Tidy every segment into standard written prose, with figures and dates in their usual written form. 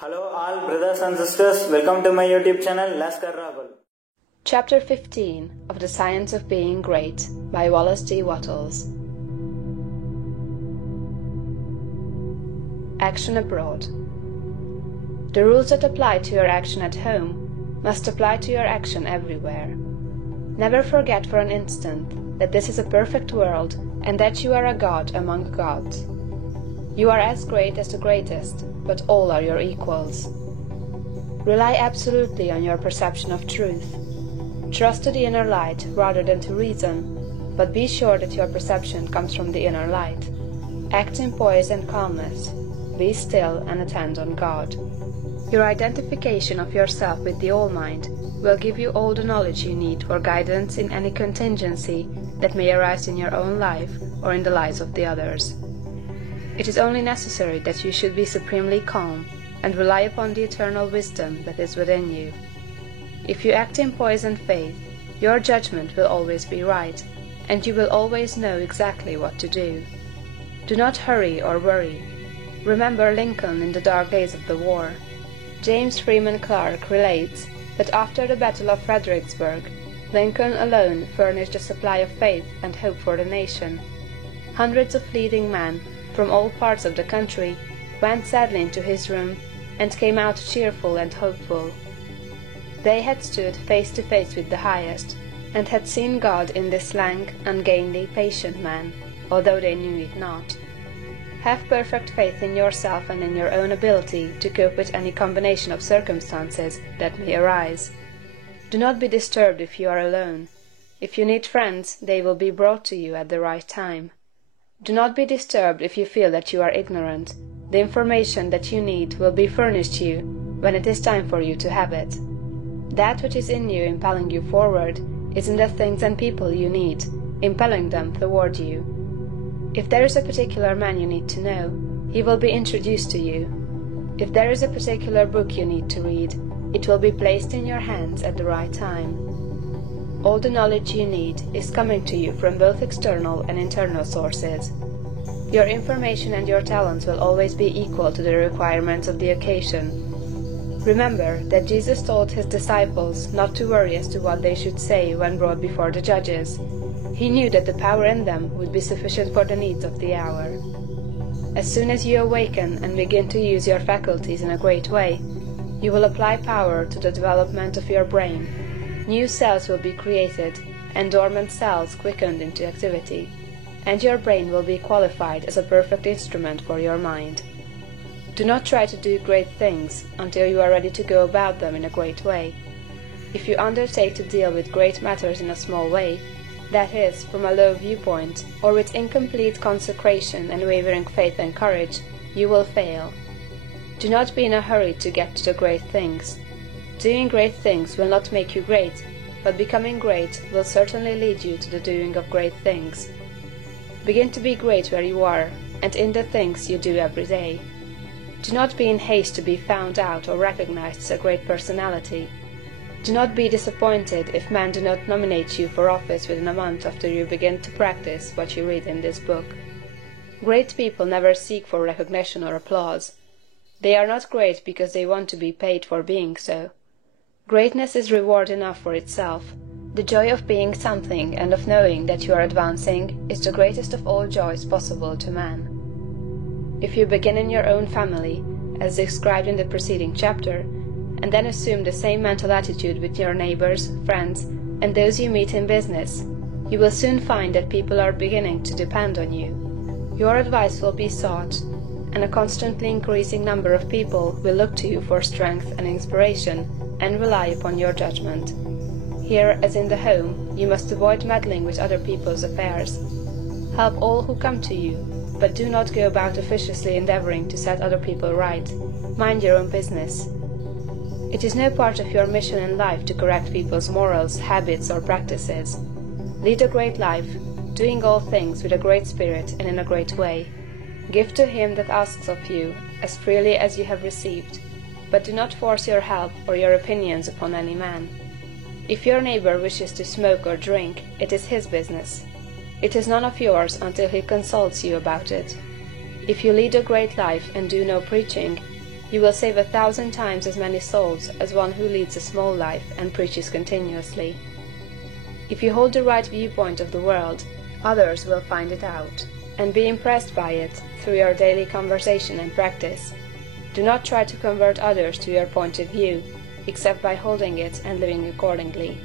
Hello all brothers and sisters, welcome to my YouTube channel Laskar Rahul. Chapter 15 of The Science of Being Great by Wallace D. Wattles. Action Abroad. The rules that apply to your action at home must apply to your action everywhere. Never forget for an instant that this is a perfect world and that you are a god among gods. You are as great as the greatest, but all are your equals. Rely absolutely on your perception of truth. Trust to the inner light rather than to reason, but be sure that your perception comes from the inner light. Act in poise and calmness. Be still and attend on God. Your identification of yourself with the All-Mind will give you all the knowledge you need for guidance in any contingency that may arise in your own life or in the lives of the others. It is only necessary that you should be supremely calm and rely upon the eternal wisdom that is within you. If you act in poise and faith, your judgment will always be right, and you will always know exactly what to do. Do not hurry or worry. Remember Lincoln in the dark days of the war. James Freeman Clarke relates that after the Battle of Fredericksburg, Lincoln alone furnished a supply of faith and hope for the nation. Hundreds of leading men from all parts of the country went sadly into his room and came out cheerful and hopeful. They had stood face to face with the Highest, and had seen God in this lank, ungainly, patient man, although they knew it not. Have perfect faith in yourself and in your own ability to cope with any combination of circumstances that may arise. Do not be disturbed if you are alone. If you need friends, they will be brought to you at the right time. Do not be disturbed if you feel that you are ignorant. The information that you need will be furnished you when it is time for you to have it. That which is in you impelling you forward is in the things and people you need, impelling them toward you. If there is a particular man you need to know, he will be introduced to you. If there is a particular book you need to read, it will be placed in your hands at the right time. All the knowledge you need is coming to you from both external and internal sources. Your information and your talents will always be equal to the requirements of the occasion. Remember that Jesus told his disciples not to worry as to what they should say when brought before the judges. He knew that the power in them would be sufficient for the needs of the hour. As soon as you awaken and begin to use your faculties in a great way, you will apply power to the development of your brain. New cells will be created, and dormant cells quickened into activity, and your brain will be qualified as a perfect instrument for your mind. Do not try to do great things until you are ready to go about them in a great way. If you undertake to deal with great matters in a small way, that is, from a low viewpoint, or with incomplete consecration and wavering faith and courage, you will fail. Do not be in a hurry to get to the great things. Doing great things will not make you great, but becoming great will certainly lead you to the doing of great things. Begin to be great where you are, and in the things you do every day. Do not be in haste to be found out or recognized as a great personality. Do not be disappointed if men do not nominate you for office within a month after you begin to practice what you read in this book. Great people never seek for recognition or applause. They are not great because they want to be paid for being so. Greatness is reward enough for itself. The joy of being something and of knowing that you are advancing is the greatest of all joys possible to man. If you begin in your own family, as described in the preceding chapter, and then assume the same mental attitude with your neighbors, friends, and those you meet in business, you will soon find that people are beginning to depend on you. Your advice will be sought, and a constantly increasing number of people will look to you for strength and inspiration, and rely upon your judgment. Here, as in the home, you must avoid meddling with other people's affairs. Help all who come to you, but do not go about officiously endeavoring to set other people right. Mind your own business. It is no part of your mission in life to correct people's morals, habits, or practices. Lead a great life, doing all things with a great spirit and in a great way. Give to him that asks of you, as freely as you have received, but do not force your help or your opinions upon any man. If your neighbor wishes to smoke or drink, it is his business. It is none of yours until he consults you about it. If you lead a great life and do no preaching, You will save 1,000 times as many souls as one who leads a small life and preaches continuously. If you hold the right viewpoint of the world, others will find it out, and be impressed by it through your daily conversation and practice. Do not try to convert others to your point of view, except by holding it and living accordingly.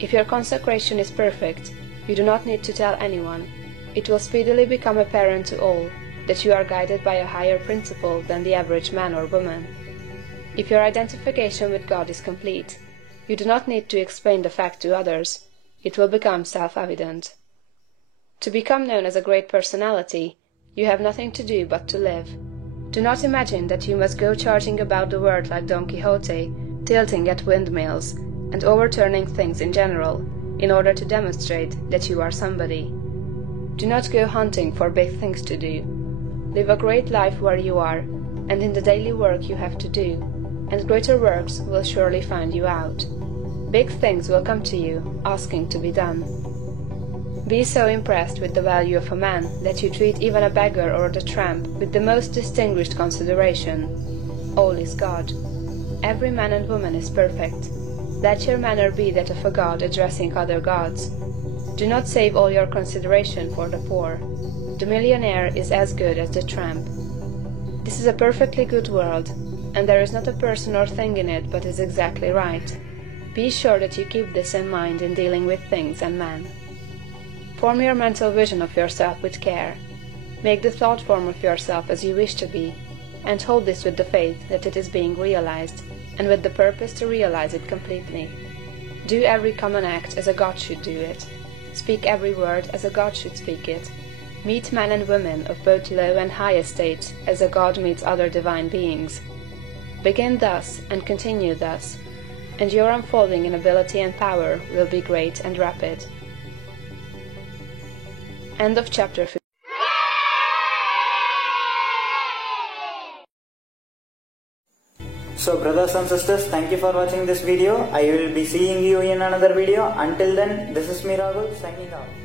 If your consecration is perfect, you do not need to tell anyone. It will speedily become apparent to all that you are guided by a higher principle than the average man or woman. If your identification with God is complete, you do not need to explain the fact to others. It will become self-evident. To become known as a great personality, you have nothing to do but to live. Do not imagine that you must go charging about the world like Don Quixote, tilting at windmills, and overturning things in general, in order to demonstrate that you are somebody. Do not go hunting for big things to do. Live a great life where you are, and in the daily work you have to do, and greater works will surely find you out. Big things will come to you, asking to be done. Be so impressed with the value of a man that you treat even a beggar or the tramp with the most distinguished consideration. All is God. Every man and woman is perfect. Let your manner be that of a god addressing other gods. Do not save all your consideration for the poor. The millionaire is as good as the tramp. This is a perfectly good world, and there is not a person or thing in it but is exactly right. Be sure that you keep this in mind in dealing with things and men. Form your mental vision of yourself with care. Make the thought form of yourself as you wish to be, and hold this with the faith that it is being realized, and with the purpose to realize it completely. Do every common act as a god should do it. Speak every word as a god should speak it. Meet men and women of both low and high estate as a god meets other divine beings. Begin thus and continue thus, and your unfolding in ability and power will be great and rapid. End of chapter 15. So brothers and sisters, thank you for watching this video. I will be seeing you in another video. Until then, this is me Rahul signing off.